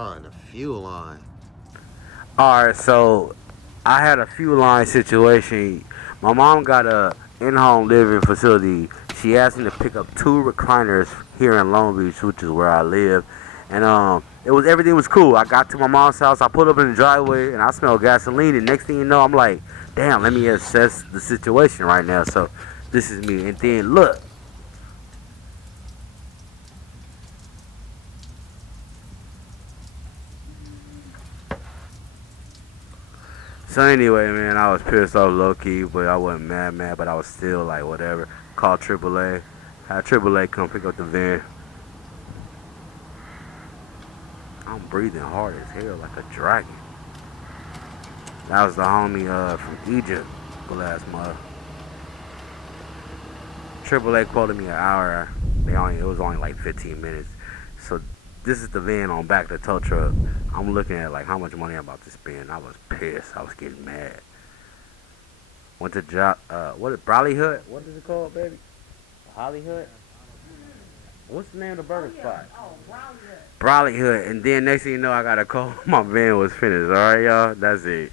Oh, and the fuel line. Alright, so I had a fuel line situation. My mom got a in-home living facility. She asked me to pick up two recliners here in Long Beach, which is where I live. And it was everything was cool. I got to my mom's house. I pulled up in the driveway and I smelled gasoline. And next thing you know, I'm like, damn, let me assess the situation right now. So this is me. And then look. So anyway, man, I was pissed off low key, but I wasn't mad, but I was still like whatever. Called AAA, had AAA come pick up the van. I'm breathing hard as hell like a dragon. That was the homie from Egypt the last month. AAA quoted me an hour. It was only like 15 minutes. So this is the van on back of the tow truck. I'm looking at like how much money I'm about to spend. I was pissed. I was getting mad. Went to what is Bradley Hut? What is it called, baby? Holly Hut? What's the name of the burger spot? Bradley Hut. And then next thing you know, I got a call. My van was finished. All right, y'all. That's it.